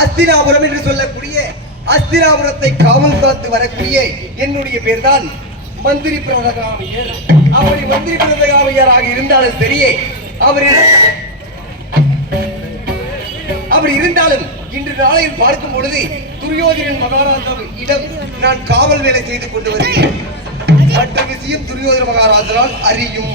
அஸ்தினாபுரம் என்று சொல்லக்கூடிய அஸ்தினாபுரத்தை காவல் காத்து வரக்கூடிய என்னுடைய பேர் தான் மந்திரி பிரதகாமியர். அப்படி மந்திரி பிரதகாமியராக இருந்தாலும் சரியே, அப்படி இருந்தாலும் இன்று நாளையில் பார்க்கும் பொழுது துரியோதனன் மகாராஜாவிடம் நான் காவல் வேலை செய்து கொண்டு வருகிறேன். மற்ற விஷயம் துரியோதன மகாராஜனால் அறியும்.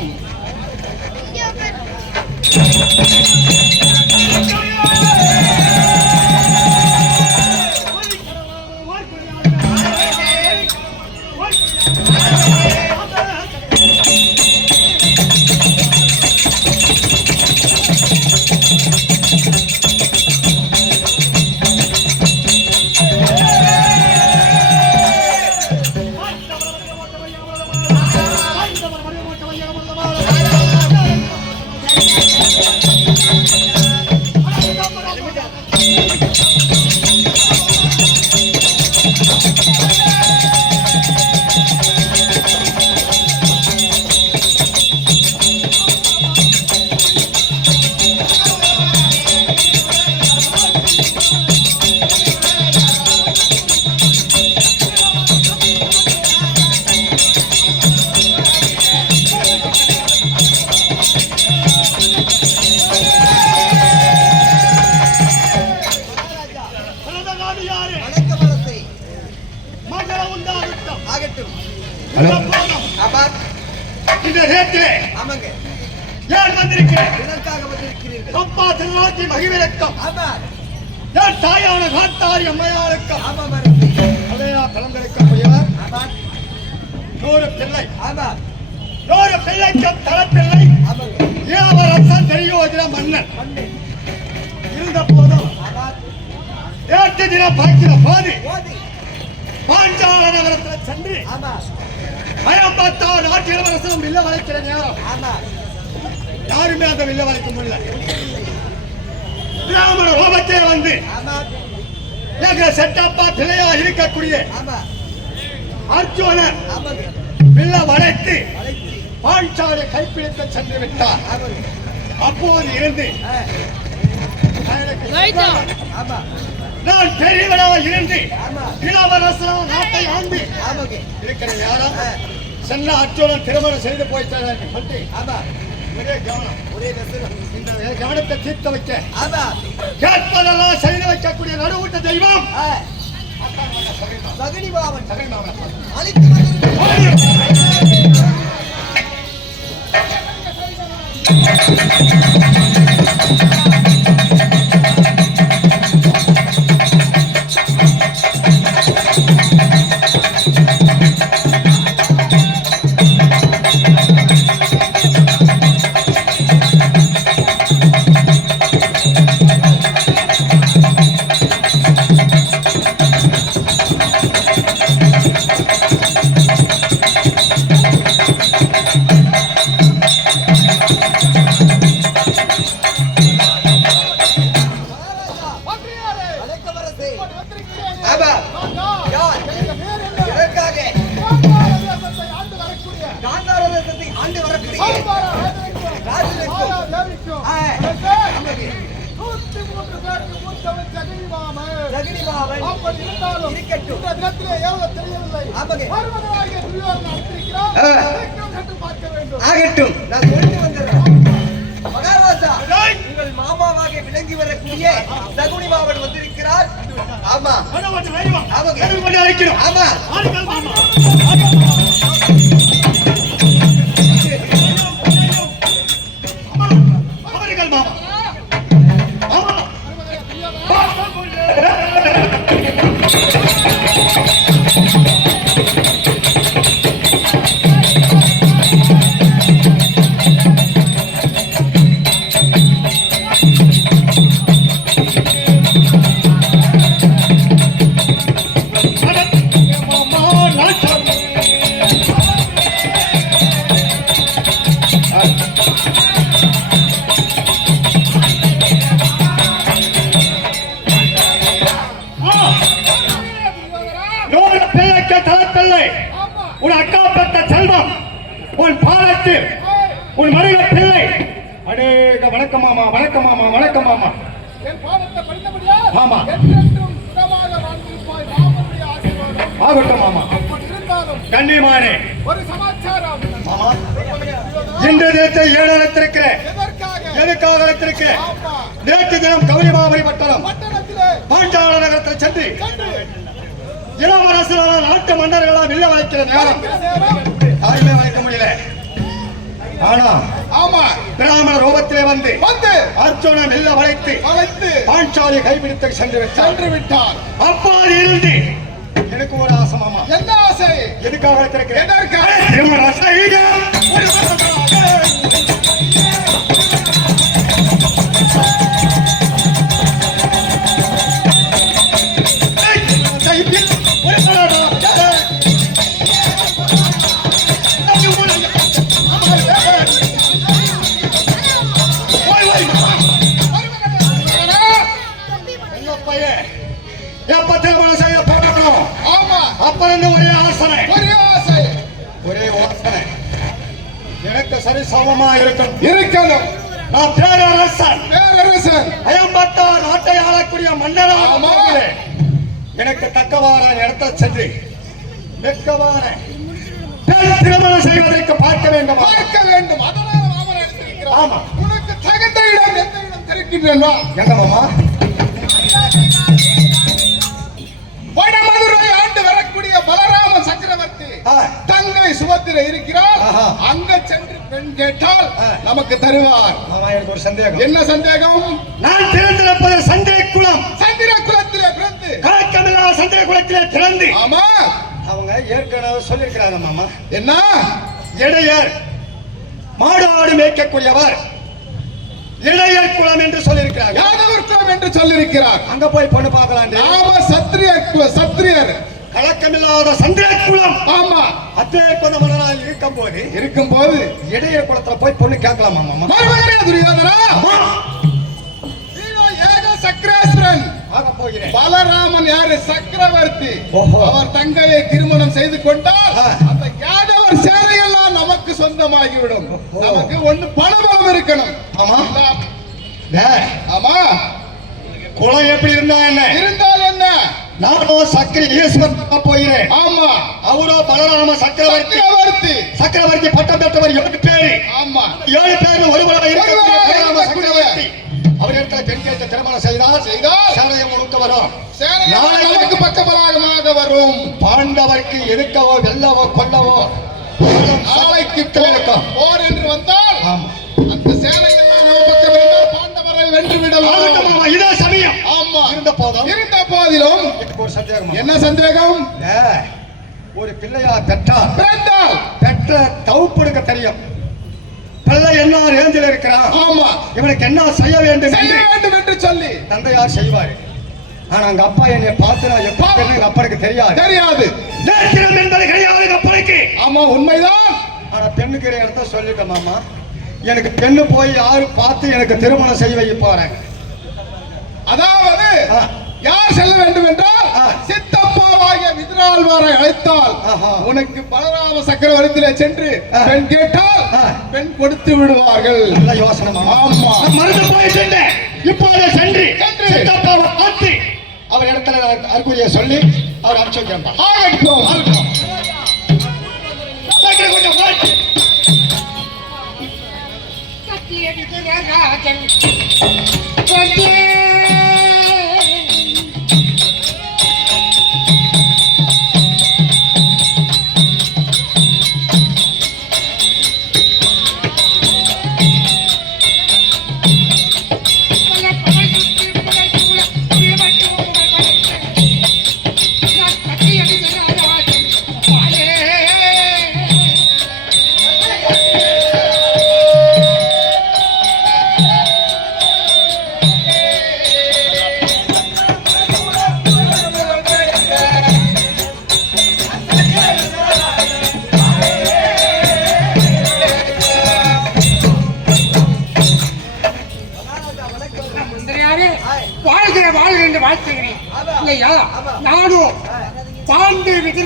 தாயான காத்தாரி அம்மையாருக்கும் பிள்ளைக்கும் தரப்பிள்ளை இளவரசன் துரியோதன மன்னன் இருந்த போதும் நேற்று தினம் பார்க்கிற போது பாஞ்சால நகரத்தில் சென்று பயம் பார்த்தா நாட்டு இளவரசனும் வில்ல வளைக்கிற நேரம் யாருமே அந்த வில்ல வளைக்க முடியல. பிராமண ரோபத்தே வந்து செட்டப்பா பிள்ளையா இருக்கக்கூடிய அர்ஜுனன் வில்ல வளைத்து பாஞ்சாலை கைப்பிடித்து சென்று விட்டார். அப்போது இருந்து நான் பெரியவனாக இருந்து இளவரசனாக நாட்டை ஆண்டு இருக்கிற யாரும் சென்ன அர்ஜுனன் திருமணம் செய்து போயிட்டார். ஒரே கவனம், இந்த கவனத்தை தீர்த்து வைக்க கேட்பதெல்லாம் செய்து வைக்கக்கூடிய நடுவுட்ட தெய்வம் சகுனிபாவன். ஆகட்டும், நான் கொண்டு வந்துடுறேன். மகாராஜா, உங்கள் மாமாவாக விளங்கி வரக்கூடிய சகுனி மாவன் வந்திருக்கிறார். ஆமா, ஆமா, மாமா உன் அக்கா பெற்ற செல்வம், உன் பாலத்தில் உன் மருக பிள்ளை. அநேக வணக்கம் மாமா, வணக்கம் மாமா, வணக்கம் மாமா. என் பாதத்தை பணிந்தபடியால் ஆமா. என்றென்றும் சுகமாக வாழ்ந்திருப்பாய். மாமனுடைய ஆசீர்வாதம். ஆகட்டும் மாமா. அப்படி இருந்தாலும் கண்ணியமானே ஒரு சமாச்சாரம். மாமா, இன்று தினத்தை ஏழு அழைத்திருக்கிறேன். எதற்காக? எதுக்காக அழைத்திருக்கிறேன்? ஆமா. நேற்று தினம் கௌரிமாவரி பட்டணம் பட்டணத்திலே பாஞ்சால நகரத்தில் சென்று சென்று இளவரசரான நாட்டு மன்னர்களால் வில்ல வளைக்கிற நேரம் நேரம் யாருமே வளைக்க முடியல. ஆனா ஆமா பிராமண ரூபத்திலே வந்து வந்து அர்ஜுனன் வில்ல வளைத்து அழைத்து பாஞ்சாலி கைப்பிடித்து சென்று விட்டார். சென்று விட்டார். அப்பால் இருந்து எனக்கு ஒரு ஆசை மாமா. என்ன ஆசை? எதுக்காக அழைத்திருக்கிறேன்? எதற்காக? திருமண செய்க. எப்ப திருமணம் செய்ய போகணும்? ஆமா. அப்ப இருந்து ஒரே ஆசனை, ஒரு ஆசை ஒரே யோசனை. எனக்கு சரி சமமா இருக்கணும். இருக்கணும். நான் பேரரசன், பேரரசன். அயம்பட்டார் நாட்டை ஆளக்கூடிய மன்னரா. ஆமா. எனக்கு தக்கவான இடத்தை சென்று மிக்கவான பெண் திருமணம் செய்வதற்கு பார்க்க வேண்டும். பார்க்க வேண்டும். அதனால மாமன் எடுத்திருக்கிறார். ஆமா. உனக்கு தகுந்த இடம் எந்த இடம் தெரிவிக்கின்றேன் வா. எங்க மாமா? வடமதுரை ஆண்டு வரக்கூடிய பலராம சக்கரவர்த்தி ஆ. தங்கை சுபத்திரை இருக்கிறார். ஆஹா. அங்க சென்று பெண் கேட்டால் நமக்கு தருவார். மாமா, எனக்கு ஒரு சந்தேகம். என்ன சந்தேகம்? நான் பிறந்திருப்பது சந்திர குலம். சந்திர குலத்திலே பிறந்து கலக்கமில்லா சந்திர குலத்திலே பிறந்து ஆமா. அவங்க ஏற்கனவே சொல்லியிருக்கிறாங்க மாமா. என்ன? இடையர், மாடு ஆடு மேய்க்கக்கூடியவர் இடையர் குலம் என்று சொல்லியிருக்கிறாங்க. யாதவர் குலம் என்று சொல்லியிருக்கிறார். அங்க போய் பொண்ணு பார்க்கலாம். ஆமா. சத்திரியர் கலக்கமில்லாத சந்திர குலம். ஆமா. அத்தே கொண்ட மன்னரால் இருக்கும் போது இடையர் குலத்துல போய் பொண்ணு கேட்கலாமா மாமா? மருமகனே துரியோதனா, ஆமா. நீனோ ஏக சக்கரேஸ்வரன். ஆக போகிறேன். பலராமன் யாரு? சக்கரவர்த்தி. ஓஹோ. அவர் தங்கையை திருமணம் செய்து கொண்டால் ஆ. அந்த யாதவர் சேனையெல்லாம் நமக்கு சொந்தமாகிவிடும். ஓஹோ. நமக்கு ஒண்ணு பணபலம் இருக்கணும். ஆமா. இல்ல. ஆமா. குலம் எப்படி இருந்தா என்ன? இருந்தால் என்ன? நானும் சக்கரை ஈஸ்வரன் போகிறேன். ஆமா. அவரோ பலராம சக்கரவர்த்தி. சக்கரவர்த்தி. சக்கரவர்த்தி பட்டம் பெற்றவர் 7 பேரு. ஆமா. 7 பேர் ஒருவராக இருக்கக்கூடிய பலராம இருக்கக்கூடிய சக்கரவர்த்தி அவர் இடத்துல பெண் கேட்ட திருமணம் செய்தால் சேனையம் முழுக்க வரும். சேனையெல்லாம் நமக்கு பக்கபலமாக வரும். பாண்டவருக்கு எதுக்கவோ வெல்லவோ கொல்லவோ நாளைக்கு இருக்கும். போர் என்று வந்தால் ஆமா. அந்த சேனையெல்லாம் நம்ம பக்கம் இருந்தால் பாண்டவரை வென்று விடலாம். ஆமா, இதே சமயம் ஆமா. இருந்த போதும் இருந்த போதிலும் எனக்கு ஒரு சந்தேகம். என்ன சந்தேகம்? ஒரு பிள்ளையா பெற்றால் பிறந்தால் பெற்ற தவுப்படுக்க தெரியும். பிள்ளை என்ன ரேஞ்சில் இருக்கிறான், ஆமா, இவனுக்கு என்ன செய்ய வேண்டும் செய்ய என்று வேண்டும் என்று சொல்லி தந்தையார் செய்வாரு. ஆனா எங்க அப்பா என்னை பார்த்து நான் எப்ப எங்க அப்பனுக்கு தெரியாது. தெரியாது. நேத்திரம் என்பது கிடையாது எங்க அப்பனுக்கு. ஆமா, உண்மைதான். ஆனா பெண்ணுக்கு இடத்த சொல்லிட்டேன் மாமா. எனக்கு பெண்ணு போய் யாரு பார்த்து எனக்கு திருமணம் செய்ய வைக்க போறேன். அதாவது ஆ. யார் செல்ல வேண்டும் என்றால் ஆ. சித்தப்பாவாகிய விதிராழ்வாரை அழைத்தால் ஆஹா. உனக்கு பலராம சக்கரவர்த்தியிலே சென்று ஆ. பெண் கேட்டால் ஆ. பெண் கொடுத்து விடுவார்கள். நல்ல யோசனை மாமா. ஆமா. நான் மறந்து போயிட்டு இப்போது சென்று சென்று சித்தப்பாவை பார்த்து அவர் இடத்துல அற்குரிய சொல்லி அவர் அனுப்பிச்சு வைக்கிறேன். ஆகட்டும். சீக்கிரம் கொஞ்சம் போய். ராஜன்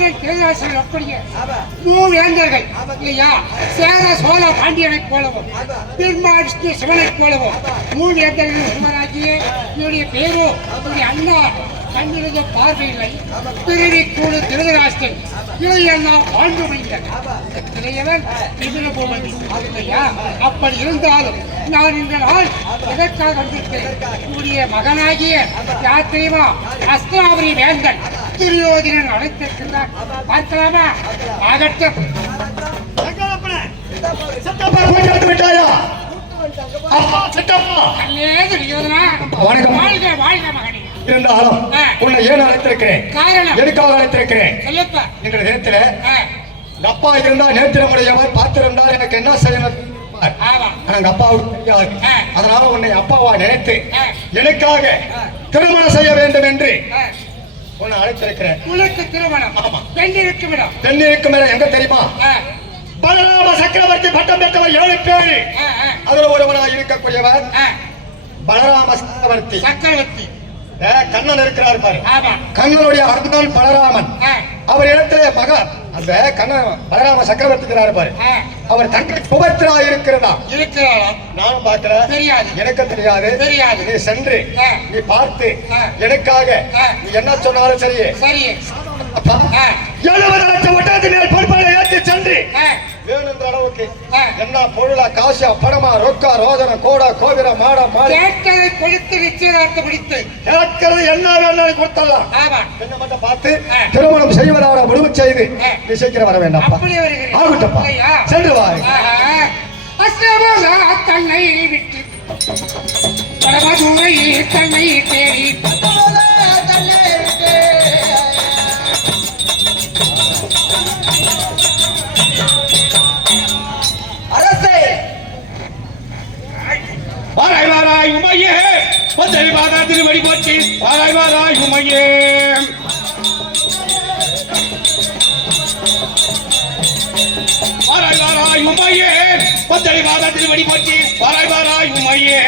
மதுரை தேவராசன் அப்படியே ஆமா மூவேந்தர்கள் இல்லையா? சேர சோழ பாண்டியனைப் போலவும் பிரம்மா விஷ்ணு சிவனைப் போலவும் மூவேந்தர்கள் சுமராகிய என்னுடைய பேரோ என்னுடைய அண்ணா கண்ணிருந்த பார்வையில்லை. திருவிக்கூடு திருதராஷ்டிரன் இளையெல்லாம் வாழ்ந்து வைத்தன் இளையவன் விபிரபூபதி இல்லையா? அப்படி இருந்தாலும் நான் இந்த நாள் எதற்காக வந்திருக்கிறேன்? என்னுடைய மகனாகிய யார் தெரியுமா? அஸ்திராபுரி வேந்தன் துரியோதனன் அழைத்திருக்கிறார். பார்க்கலாமா? ஆகட்டும். விட்டாயா அப்பா சித்தப்பா அண்ணே துரியோதனா, வணக்கம். வாழ்க வாழ்க மகனே. இருந்தாலும் உன்னை ஏன் அழைத்திருக்கிறேன்? காரணம் எதுக்காக அழைத்திருக்கிறேன்? சொல்லப்பா. என்ற நேரத்துல அப்பா இருந்தா நேத்திரமுடையவர் பார்த்திருந்தால் எனக்கு என்ன செய்யணும்? ஆமா. எங்க அப்பாவுக்கு தெரியாது. அதனால உன்னை அப்பாவா நினைத்து எனக்காக திருமணம் செய்ய வேண்டும் என்று உன்னை அழைத்திருக்கிறேன். உனக்கு திருமணம்? பெண் இருக்கும் இடம்? பெண் இருக்கும் இடம் எங்க தெரியுமா? பலராம சக்கரவர்த்தி பட்டம் பெற்றவர் 7 பேரு. அதுல ஒருவனாக இருக்கக்கூடியவர் பலராம சக்கரவர்த்தி. சக்கரவர்த்தி கண்ணன் இருக்கிறார் பாரு. ஆமா. கண்ணனுடைய அர்த்தம் பலராமன். அவர் இடத்துல மகன் அந்த கண்ணன் பலராம சக்கரவர்த்தி இருக்கிறார் பாரு. அவர் தங்கை சுபத்ரா இருக்கிறதா? இருக்கிறாரா? நானும் பார்க்கிறேன். தெரியாது. எனக்கு தெரியாது. தெரியாது. நீ சென்று நீ பார்த்து எனக்காக நீ என்ன சொன்னாலும் சரி. சரி. அப்பா 70 லட்சம் ஒட்டகத்தின் மேல் பொறுப்பாளர் ஏற்றி சென்று வேணுன்ற அளவுக்கு என்ன பொருளா காசா பணமா ரொக்கா ரோதனம் கோடா கோவிர மாடா மாடு கேட்கதை கொடுத்து நிச்சயதார்த்தம் முடித்து கேட்கிறது என்ன வேணாலும் கொடுத்தலாம். ஆமா. என்ன மட்டும் பார்த்து திருமணம் செய்வதாக முடிவு செய்து நீ சீக்கிரம் வர வேண்டாம். அப்படி வருகிறேன். ஆகட்டப்பா சென்று வா. அஸ்தமனா தன்னை விட்டு பரமதுரை தன்னை தேடி வாராய் வாராய் உமையே பத்தடி பாதா திருவடி போச்சு. வாராய் வாராய் உமையே வாராய் வாராய் உமையே பத்தடி பாதா திருவடி போச்சு. வாராய் வாராய் உமையே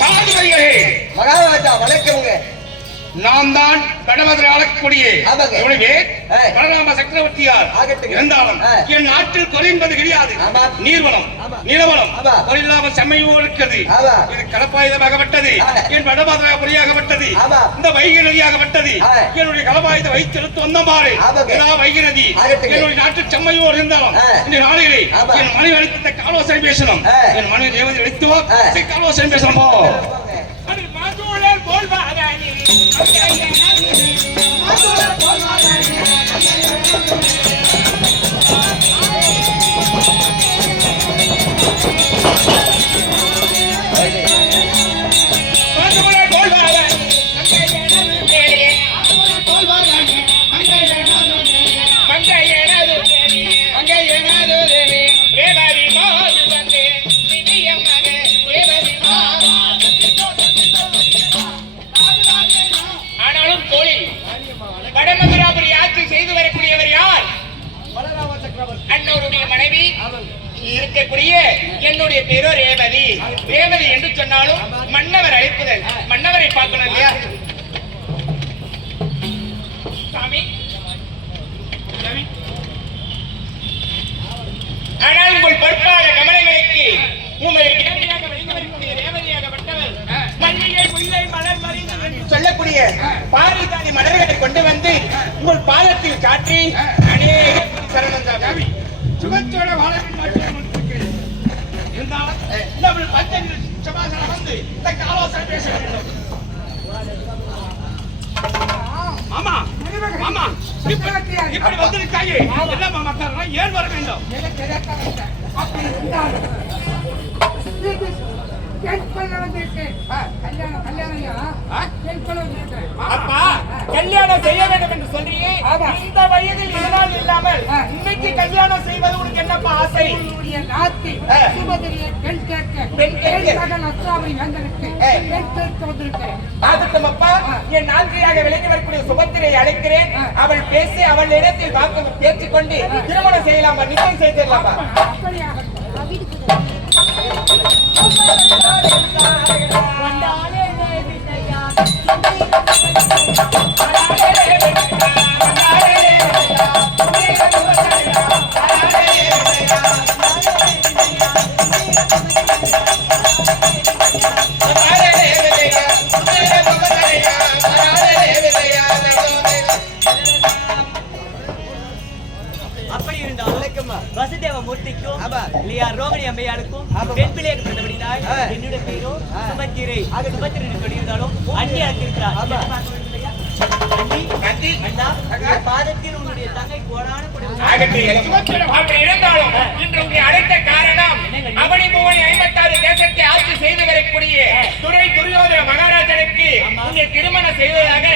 சாதுமையே மகாராஜா வணக்கம்ங்க. நான் தான் கடமதுரை ஆளக்கூடிய பலராம சக்கரவர்த்தியார் இருந்தாலும் என் நாட்டில் குறை என்பது கிடையாது. நீர்வளம் நிலவளம் குறையில்லாம செம்மையோடு இருக்கிறது. இது கடப்பாயுதமாகப்பட்டது. என் வடமதுரை புரியாகப்பட்டது. இந்த வைகை நதியாகப்பட்டது. என்னுடைய கடப்பாயுத வைத்தெடுத்து வந்த மாறு வைகை நதி என்னுடைய நாட்டில் செம்மையோடு இருந்தாலும் இந்த நாளிலே என் மனைவி அளித்த காலோசனை பேசணும். என் மனைவி தேவதை அளித்துவோ காலோசனை பேசணும். என்னுடைய பேரோ ரேவதி. ரேவதி என்று சொன்னாலும் மன்னவர் அழைப்புதல். மன்னவரை பார்க்கணும் இல்லையா சாமி? ஆனால் உங்கள் பொறுப்பாக கமலங்களுக்கு உங்களை ரேவதியாக வெளிவரக்கூடிய ரேவதியாகப்பட்டவர் மல்லிகை முல்லை மலர் மறிந்து என்று சொல்லக்கூடிய பாரிதானி மலர்களை கொண்டு வந்து உங்கள் பாதத்தில் காட்டி அநேக சரணம் சாமி சுகத்தோட வாழவின் மாற்றம் இருந்தாலும் நம்ம பஞ்சன் சமாதானம் வந்து இந்த ஆலோசனை பேச வேண்டும். மாமா மாமா இப்படி வந்திருக்காயே என்ன மாமா காரணம்? ஏன் வர வேண்டும்? அப்பா கல்யாணம் செய்ய வேண்டும் என்று சொல்றியே, இந்த வயதில் இதனால் இல்லாமல் இன்னைக்கு கல்யாணம் செய்வது உனக்கு என்னப்பா ஆசை? அப்பா என் நான்கையாக விலகி வரக்கூடிய சுபத்திரை அழைக்கிறேன். அவள் பேசி அவள் இடத்தில் வாக்கு பேசிக்கொண்டு திருமணம் செய்யலாமா? நிச்சயம் செய்திடலாமா? வந்தாலே தம்பியாருக்கும் பெண் பிள்ளையாக பிறந்தபடினால் என்னுடைய பேரோ சுமத்திரை. சுமத்திரை சொல்லியிருந்தாலும் அண்ணி அழைத்திருக்கிறார். அண்ணி, அண்ணா, பாதத்தில் உன்னுடைய தங்கை கோடான இருந்தாலும் இன்று உங்களை அழைத்த காரணம் அவனி மூவனி 56 தேசத்தை ஆட்சி செய்து வரக்கூடிய துரை துரியோதன மகாராஜனுக்கு உன்னை திருமணம் செய்வதாக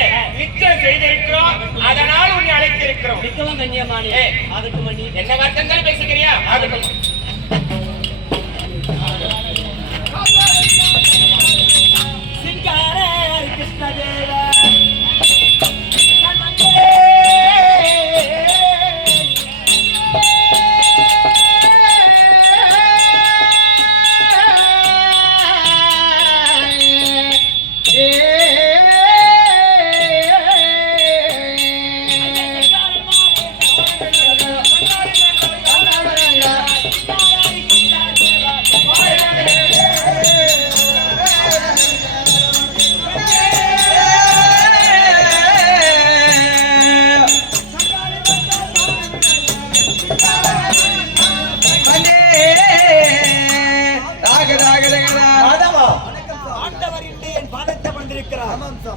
நிச்சயம் செய்திருக்கிறோம். அதனால் உன்னை அழைத்திருக்கிறோம். மிகவும் கண்ணியமானே. ஆகட்டும் அண்ணி. என்ன வார்த்தை தான் பேசுகிறியா? ஆகட்டும். சிங்கார கிருஷ்ணதேவ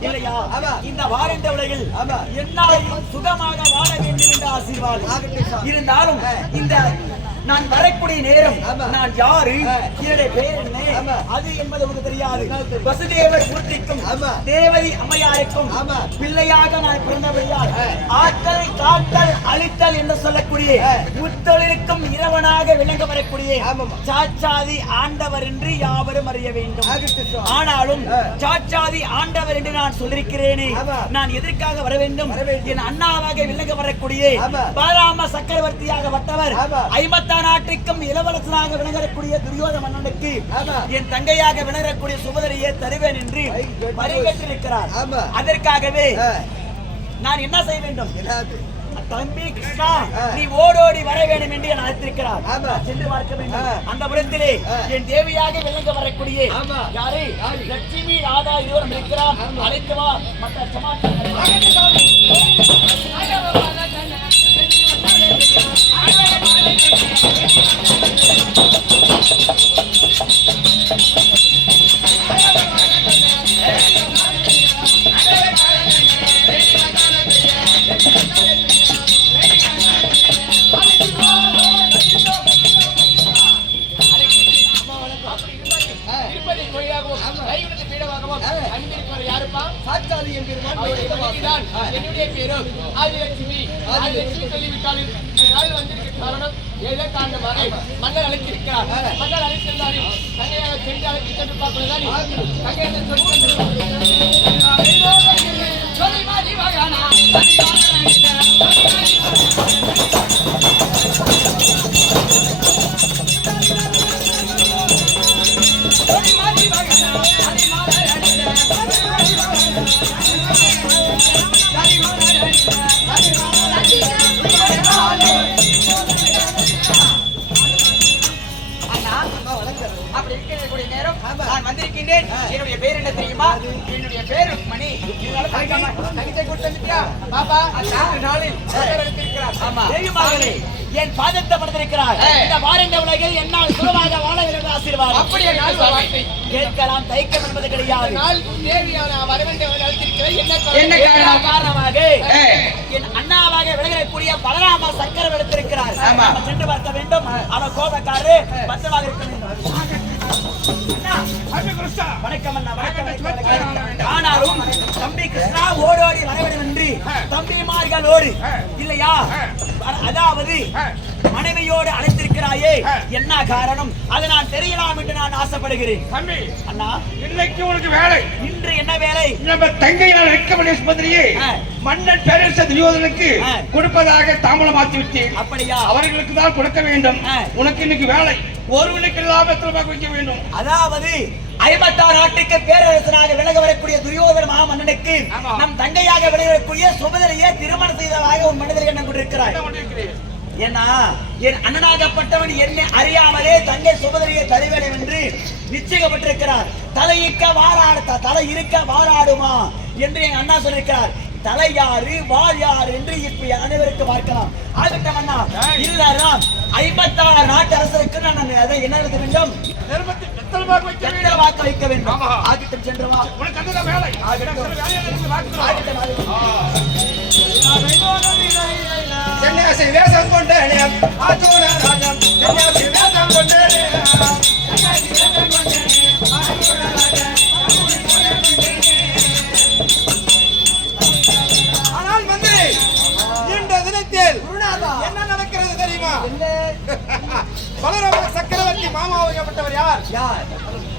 இல்லையா? இந்த வாரண்ட உலகில் என்னாலையும் சுகமாக வாழ வேண்டும் என்ற ஆசீர்வாதம் இருந்தாலும் இந்த நான் வரக்கூடிய நேரம் நான் யாரு, என்னுடைய பேர் என்ன, அது என்பது உங்களுக்கு தெரியாது. வசுதேவர் மூர்த்திக்கும் தேவதி அம்மையாருக்கும் பிள்ளையாக நான் பிறந்தபடியால் ஆற்றல் காத்தல் அழித்தல் என்று சொல்லக்கூடிய முத்தொழிலுக்கும் இரவனாக விளங்க வரக்கூடிய சாட்சாதி ஆண்டவர் என்று யாவரும் அறிய வேண்டும். ஆனாலும் சாட்சாதி ஆண்டவர் என்று நான் சொல்லிருக்கிறேனே, நான் எதற்காக வர வேண்டும்? என் அண்ணாவாக விளங்க வரக்கூடிய பாலாம சக்கரவர்த்தியாக வட்டவர் 50 நாட்டுக்கும் இளவரசனாக விளங்கக்கூடிய துரியோதன மன்னனுக்கு என் தங்கையாக விளங்கக்கூடிய சுபதரியை தருவேன் என்று பரிகட்டிருக்கிறார். அதற்காகவே நான் என்ன செய்ய வேண்டும்? தம்பி கிருஷ்ணா, நீ ஓடோடி வர வேண்டும் என்று என் அழைத்திருக்கிறார். சென்று பார்க்க வேண்டும். அந்த புறத்திலே என் தேவியாக விளங்க வரக்கூடிய யாரு? லட்சுமி ராதா இருவரும் இருக்கிறார். அழைத்து வா. மற்ற சமாச்சாரம் என்னுடைய பேரு ஆதிலட்சுமி. ஆதிலட்சுமி சொல்லிவிட்டால் வந்திருக்க காரணம் ஏதோ காரணமாக மன்னர் அழைத்திருக்கிறார். மன்னர் அழைத்திருந்தாலும் தங்கையாக சென்று அழைத்து சென்று பார்ப்பதுதான் நான் வந்திருக்கின்றேன். என்னுடைய பேர் என்ன தெரியுமா? என்னுடைய பேர் மணி. என் பாதத்தை படுத்திருக்கிறார். இந்த வாரண்ட உலகில் என்னால் சுலமாக வாழ வேண்டும் ஆசீர்வாதம். அப்படி கேட்கலாம், தைக்கம் என்பது கிடையாது. என்ன காரணமாக என் அண்ணாவாக விலகக்கூடிய பலராம சக்கரம் எடுத்திருக்கிறார். சென்று பார்க்க வேண்டும். அவர் கோபக்காரரு பத்திரமாக இருக்க வேண்டும். வணக்கம் அண்ணா. ஆனாலும் தம்பி கிருஷ்ணா ஓடோடி வரவேண்டும் என்று தம்பிமார்களோடு இல்லையா, அதாவது மனைவியோடு அழைத்திருக்கிறாயே, என்ன காரணம்? அதை நான் தெரியலாம் என்று நான் ஆசைப்படுகிறேன். தம்பி அண்ணா, இன்னைக்கு உனக்கு வேலை. இன்று என்ன வேலை? நம்ம தங்கையினால் இருக்க சுமந்திரியே மன்னன் பேரரச துரியோதனுக்கு கொடுப்பதாக தாம்பலம் மாற்றி விட்டேன். அப்படியா? அவர்களுக்கு தான் கொடுக்க வேண்டும். உனக்கு இன்னைக்கு வேலை. ஒருவனுக்கு இல்லாம எத்தனை வைக்க வேண்டும். அதாவது 56 நாட்டுக்கு பேரரசனாக விலக வரக்கூடிய துரியோதன மகாமன்னனுக்கு நம் தங்கையாக விலகக்கூடிய சுபதரியை திருமணம் செய்ததாக உன் மனதில் எண்ணம் கொண்டிருக்கிறாய். ஏன்னா என் அண்ணனாகப்பட்டவன் என்னை அறியாமலே தங்கை சுபதரியை தருவேன் என்று நிச்சயிக்கப்பட்டிருக்கிறார். தலை இருக்க வாராடுமா என்று என் அண்ணா சொல்லியிருக்கிறார். தலை யாரு வால் யாரு என்று இப்ப அனைவருக்கு பார்க்கலாம். ஆகட்டும் அண்ணா, இருந்தாலும் 56 நாட்டு அரசருக்கு நான் அதை என்ன எழுத வேண்டும்? வெத்தலை வாக்கு வைக்க வேண்டும். ஆகட்டும், சென்று வா. சன்னியாசி வேஷம் கொண்டேனே அர்ஜுன ராஜன், சன்னியாசி வேஷம் கொண்டேனே ஆனால் மந்திரி, இன்ற தினத்தில் என்ன நடக்கிறது தெரியுமா? பலராம சக்கரவர்த்தி மாமாவாகப்பட்டவர் யார்?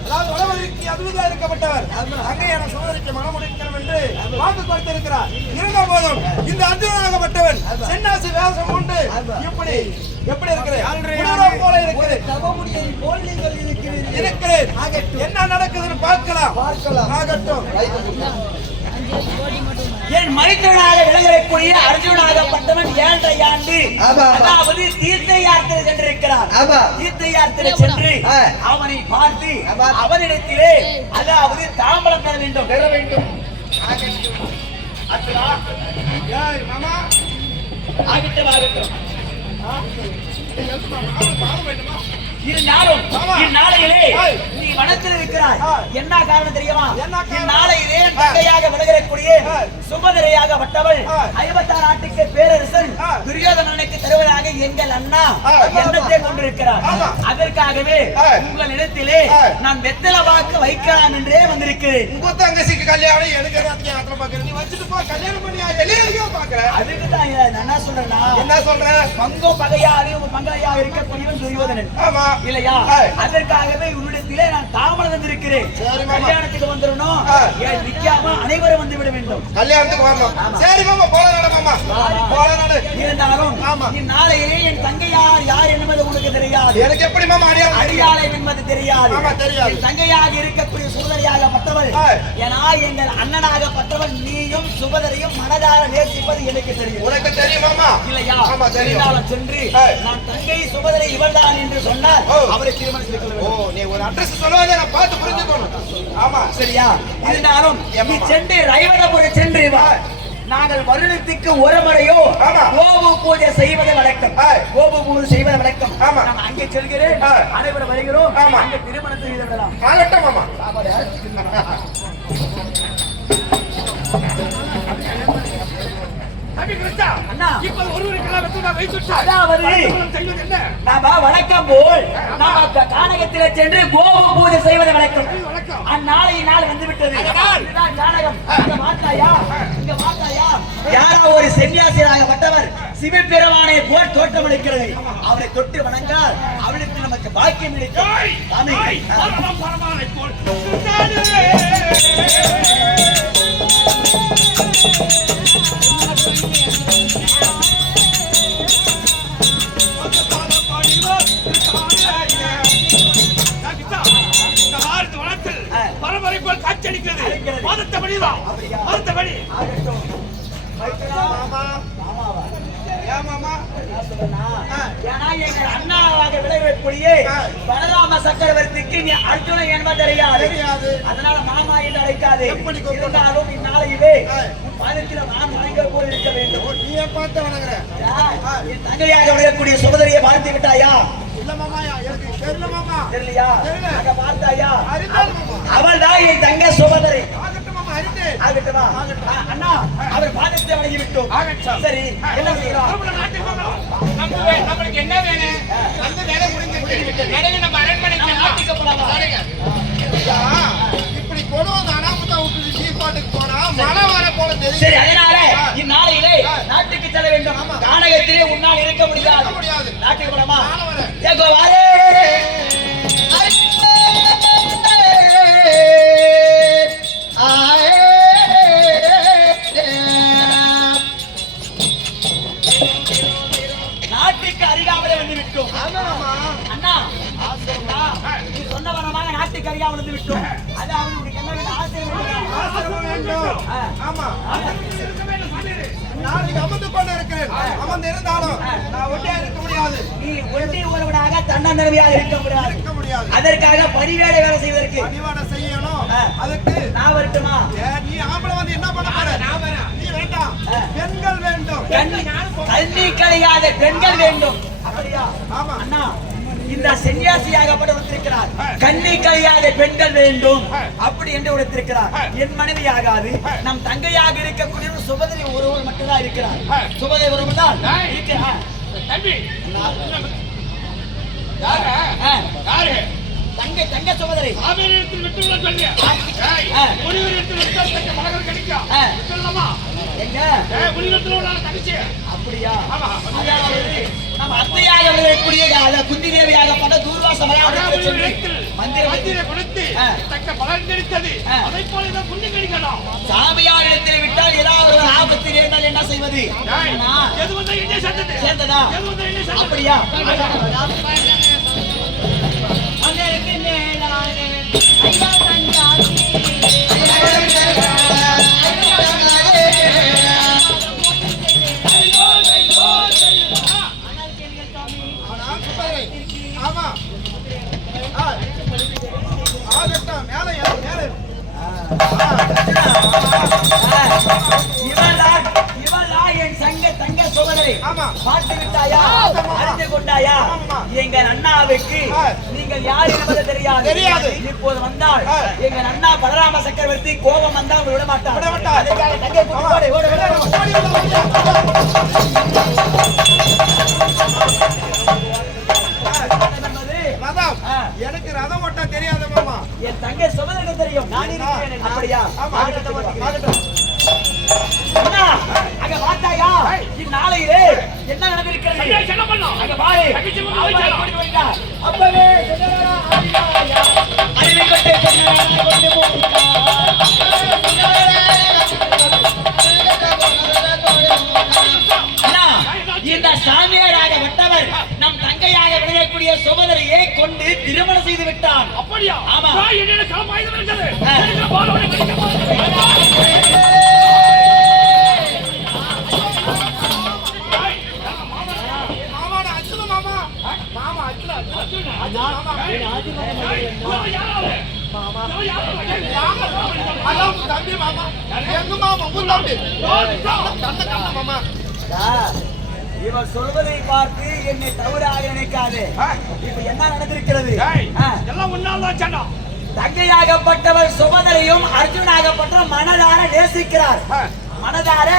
அதாவது வடவழிக்கு அதிபதியா இருக்கப்பட்டவர் அங்கையான சோதரிக்கு மனமுடிக்கணும் என்று வாக்கு கொடுத்திருக்கிறார். இருந்த போதும் இந்த அர்ஜுனாகப்பட்டவன் சன்னியாசி வேஷம் கொண்டு இப்படி எப்படி இருக்கிறேன் போல இருக்கிறேன். என்ன நடக்குதுன்னு பார்க்கலாம். ஆகட்டும். என் மனிதனாக விளங்கக்கூடிய அர்ஜுனாகப்பட்டவன் 7 ஆண்டு அதாவது தீர்த்த யாத்திரை சென்றிருக்கிறார். தீர்த்த யாத்திரை சென்று அவனை பார்த்து அவனிடத்திலே அதாவது தாம்பலம் பெற வேண்டும். இருந்தாலும் இந்நாளையிலே நீ வனத்தில் இருக்கிறாய். என்ன காரணம் தெரியுமா? இந்நாளையிலே தங்கையாக விளங்கக்கூடிய சுபதிரையாக வட்டவள் 56 நாட்டுக்கு பேரரசன் துரியோதனனுக்கு தருவதாக எங்கள் அண்ணா எண்ணத்தை கொண்டிருக்கிறார். அதற்காகவே உங்கள் இடத்திலே நான் வெத்தலை வாக்கு வைக்கலாம் என்றே வந்திருக்கிறேன். உங்க தங்கச்சிக்கு கல்யாணம் எனக்கு நீ வச்சுட்டு போ, கல்யாணம் பண்ணி அதுக்கு தான் என்ன சொல்றேன்னா, என்ன சொல்றேன்? பங்கோ பகையாறு பங்கையாக இருக்கக்கூடியவன் துரியோதனன் இல்லையா? அதற்காகவே உன்னிடத்திலே நான் தாமதம் வந்திருக்கிறேன். கல்யாணத்துக்கு வந்துடணும், ஏன் நிக்காம அனைவரும் வந்து விட வேண்டும். கல்யாணத்துக்கு வரணும். சரி மாமா, போலாம் மாமா, போலாம். இருந்தாலும் நாளையிலே என் தங்கையார் யார் என்பது உனக்கு தெரியாது. எனக்கு எப்படி மாமா அடியாளம் என்பது தெரியாது. தெரியாது. தங்கையாக இருக்கக்கூடிய சுபதரியாகப்பட்டவள் ஏன்னா எங்கள் அண்ணனாகப்பட்டவன் நீயும் சுபதரையும் மனதார நேசிப்பது எனக்கு தெரியும். உனக்கு தெரியுமாமா? இல்லையா? தெரியும். சென்று நான் தங்கை சுபதரை இவள்தான் என்று சொன்னால் அவரை திருமணம் செய்து கொள்ள வேண்டும். நீ ஒரு அட்ரஸ் சொல்லுவாங்க, நான் பார்த்து புரிஞ்சுக்கணும். ஆமா, சரியா? இருந்தாலும் நீ சென்று ரைவதபுரம் சென்று வா. நாங்கள் வருடத்துக்கு ஒரு முறையோ கோபு பூஜை செய்வது வழக்கம். கோபு பூஜை செய்வது வழக்கம். நான் அங்கே செல்கிறேன், அனைவரும் வருகிறோம். அங்கே திருமணத்தை செய்து விடலாம். ஆகட்டும் மாமா. வணக்கம் போல் கானகத்திலே சென்று கோபு பூஜை செய்வது வழக்கம். அந்நாளை நாள் வந்து விட்டது. யாரோ ஒரு சன்னியாசியாகப்பட்டவர் சிவபெருமானை போல் தோற்றமளிக்கிறது. அவரை தொட்டு வணங்கால் அவளுக்கு நமக்கு பாக்கியம் கிடைக்கும். அண்ணாவாக விளைவிக்கூடிய பலராம சக்கரவர்த்திக்கு நீ அர்ஜுனன் என்பது தெரியாது. அதனால மாமா என்று அழைக்காது. இருந்தாலும் இந்நாளையிலே பாதத்தில் நான் வணங்க போல் இருக்க வேண்டும். நீ பார்த்து வணங்குற என் தங்கையாக விளையக்கூடிய சுபதரியை பார்த்து விட்டாயா? தெரியலையா? பார்த்தாயா? அவள் தான் என் தங்க சுபதரி. ஆகட்டுமா? அண்ணா, அவர் பாதத்தை வணங்கி விட்டோம். சரி, என்ன செய்யலாம்? நம்மளுக்கு என்ன வேணும்? அந்த வேலை முடிஞ்சிருச்சு. நம்ம அரண்மனைக்கு நாட்டுக்கு போலாமா? இப்படி கொண்டு அனாமத்தா விட்டு ஜீப்பாட்டுக்கு போனா மழை வர போல தெரியும். சரி, அதனால இந்நாளையிலே நாட்டுக்கு செல்ல வேண்டும். கானகத்திலே உன்னால் இருக்க முடியாது. நாட்டுக்கு போலாமா? ஏகோ வாரே நாட்டுக்கு அருகாமலே வந்து விட்டோம். அண்ணா, நீ சொன்ன வரமாக நாட்டுக்கு அருகாமல் வந்து விட்டோம். அதாவது உனக்கு என்ன வேணும்? ஆசிரியர் வேண்டும். ஆமா, நாளைக்கு அமர்ந்து கொண்டு இருக்கிறேன். அமர்ந்து இருந்தாலும் நான் ஒட்டியா இருக்க முடியாது. நீ ஒட்டி ஒருவனாக தன்னந்தரவியாக இருக்க முடியாது. அதற்காக பணிவேடை வேலை செய்வதற்கு பணிவாடை செய்யணும். அதுக்கு நான் வரட்டுமா? நீ ஆம்பளை வந்து என்ன பண்ண போற? நீ வேண்டாம். பெண்கள் வேண்டும். கல்வி கிடையாத பெண்கள் வேண்டும். அப்படியா? ஆமா. அண்ணா, இந்த சன்னியாசியாகப்பட்ட ஒருத்திருக்கிறார். கல்வி கிடையாத பெண்கள் வேண்டும் அப்படி என்று ஒருத்திருக்கிறார். என் மனைவி ஆகாது. நம் தங்கையாக இருக்கக்கூடிய சுபதிரி ஒருவர் மட்டும்தான் இருக்கிறார். சுபதிரி ஒருவர் தான் இருக்கிறார். தம்பி யாரு தங்க சுபதிரி ஆபீரத்தில் விட்டுள்ள சொல்லியா முனிவரிடத்தில் விட்டு மலர்கள் கிடைக்கும் சொல்லலாமா எங்க முனிவரிடத்தில் உள்ள தங்கச்சி அப்படியா? அதாவது நம்ம அத்தையாக இருக்கக்கூடிய குந்தி தேவியாகப்பட்ட தூர்வாச மந்திர கொடுத்து தக்க பலன் கிடைத்தது. அதை போல இதை புண்ணி கிடைக்கணும். சாமியார் இடத்தில் விட்டால் ஏதாவது ஒரு ஆபத்து நேர்ந்தால் என்ன செய்வது? எது வந்தா என்ன சேர்ந்தது? சேர்ந்ததா? எது வந்தா என்ன சேர்ந்தது? அப்படியா? ஆமா. ஆகட்டும். மேல மேல தங்க சோதனை ஆமா. பார்த்து விட்டாயா? அறிந்து கொண்டாயா? எங்கள் அண்ணாவுக்கு நீங்கள் யார் என்பது தெரியாது. இப்போது வந்தால் எங்கள் அண்ணா பலராம சக்கரவர்த்தி கோபம் வந்தால் விட மாட்டார். அதுக்காக தங்கை கூட்டி ரதம். எனக்கு ரதம் ஓட்ட தெரியாத மாமா. என் தங்கை சோதனைக்கு தெரியும். நான் இருக்கிறேன். அப்படியா? அண்ணா, அங்க பார்த்தாயா? இந்நாளையிலே என்ன நடந்திருக்கிறது? அங்க பாரு. அப்பவே அறிவிக்கட்டை கொண்டு இந்த சாமியாராக விட்டவர் நம் தங்கையாக விளையக்கூடிய சுபதரையை கொண்டு திருமணம் செய்து விட்டான். அப்படியா? ஆமா. என்னோட காமாயுதம் இருக்கிறது. தம்பி மாமா எங்க மாமா உங்க தம்பி மாமா. இவர் சொல்வதை பார்த்து என்னை தவறாக நினைக்காது. இப்ப என்ன நடந்திருக்கிறது? எல்லாம் முன்னால் தான் சொன்னோம். தங்கையாகப்பட்டவர் சுபதரையும் அர்ஜுனாகப்பட்ட மனதார நேசிக்கிறார். மனதார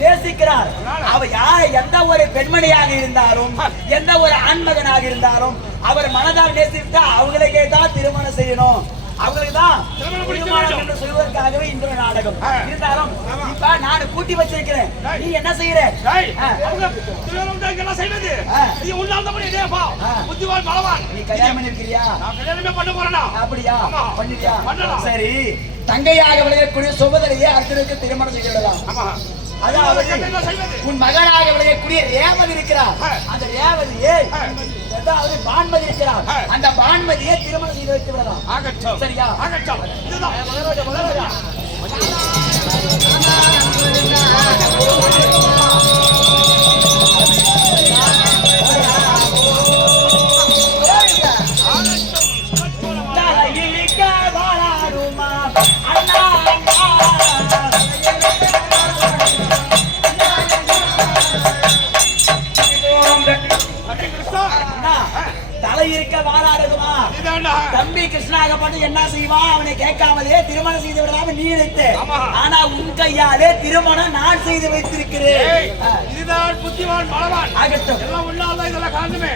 நேசிக்கிறார். அவ யார் எந்த ஒரு பெண்மணியாக இருந்தாலும் எந்த ஒரு ஆண்மகனாக இருந்தாலும் அவர் மனதார் நேசித்தா அவங்களுக்கே தான் திருமணம் செய்யணும். அவங்களுக்கு தான் திருமணம் என்று சொல்வதற்காகவே இந்த நாடகம். இருந்தாலும் இப்ப நான் கூட்டி வச்சிருக்கிறேன். நீ என்ன செய்யற? நீ கல்யாணம் பண்ணிருக்கிறியா? அப்படியா? பண்ணிட்டியா? சரி. தங்கையாக விளையக்கூடிய சுபதரையை அர்ஜுனுக்கு திருமணம் செய்து விடலாம். அதாவது உன் மகனாக விளையக்கூடிய ரேவதி இருக்கிறார். அந்த ரேவதியை அதாவது பான்மதி இருக்கிறார். அந்த பான்மதியை திருமணம் செய்து வைத்து விடலாம். சரியா? தலை இருக்க வாராடுமா? தம்பி கிருஷ்ணாகப்பட்டு என்ன செய்வான்? அவனை கேட்காமலே திருமணம் செய்து விடலாம் நீ நினைத்த. ஆனா உன் கையாலே திருமணம் நான் செய்து வைத்திருக்கிறேன். இதுதான் புத்திவான் பலவான். ஆகட்டும். எல்லாம் உன்னால்தான் இதெல்லாம் காரணமே.